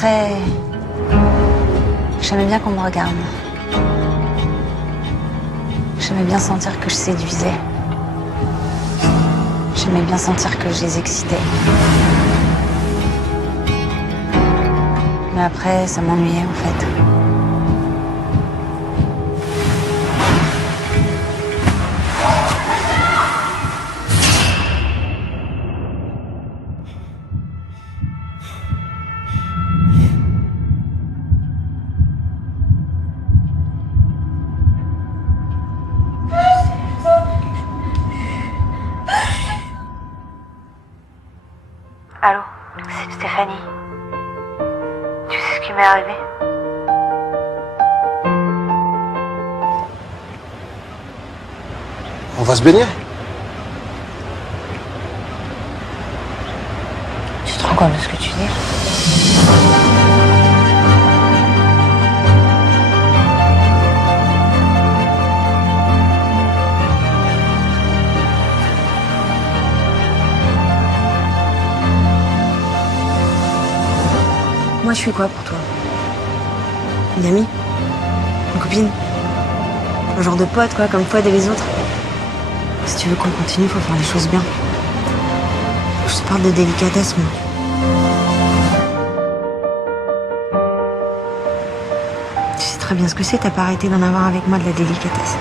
très... J'aimais bien qu'on me regarde. J'aimais bien sentir que je séduisais. J'aimais bien sentir que je les excitais. Mais après, ça m'ennuyait en fait. Allô, c'est Stéphanie. Tu sais ce qui m'est arrivé? On va se baigner? Tu te rends compte de ce que tu dis? Moi, je suis quoi pour toi? Une amie? Une copine? Un genre de pote, quoi, comme Fouad et les autres? Si tu veux qu'on continue, faut faire les choses bien. Je te parle de délicatesse, moi. Tu sais très bien ce que c'est, t'as pas arrêté d'en avoir avec moi de la délicatesse.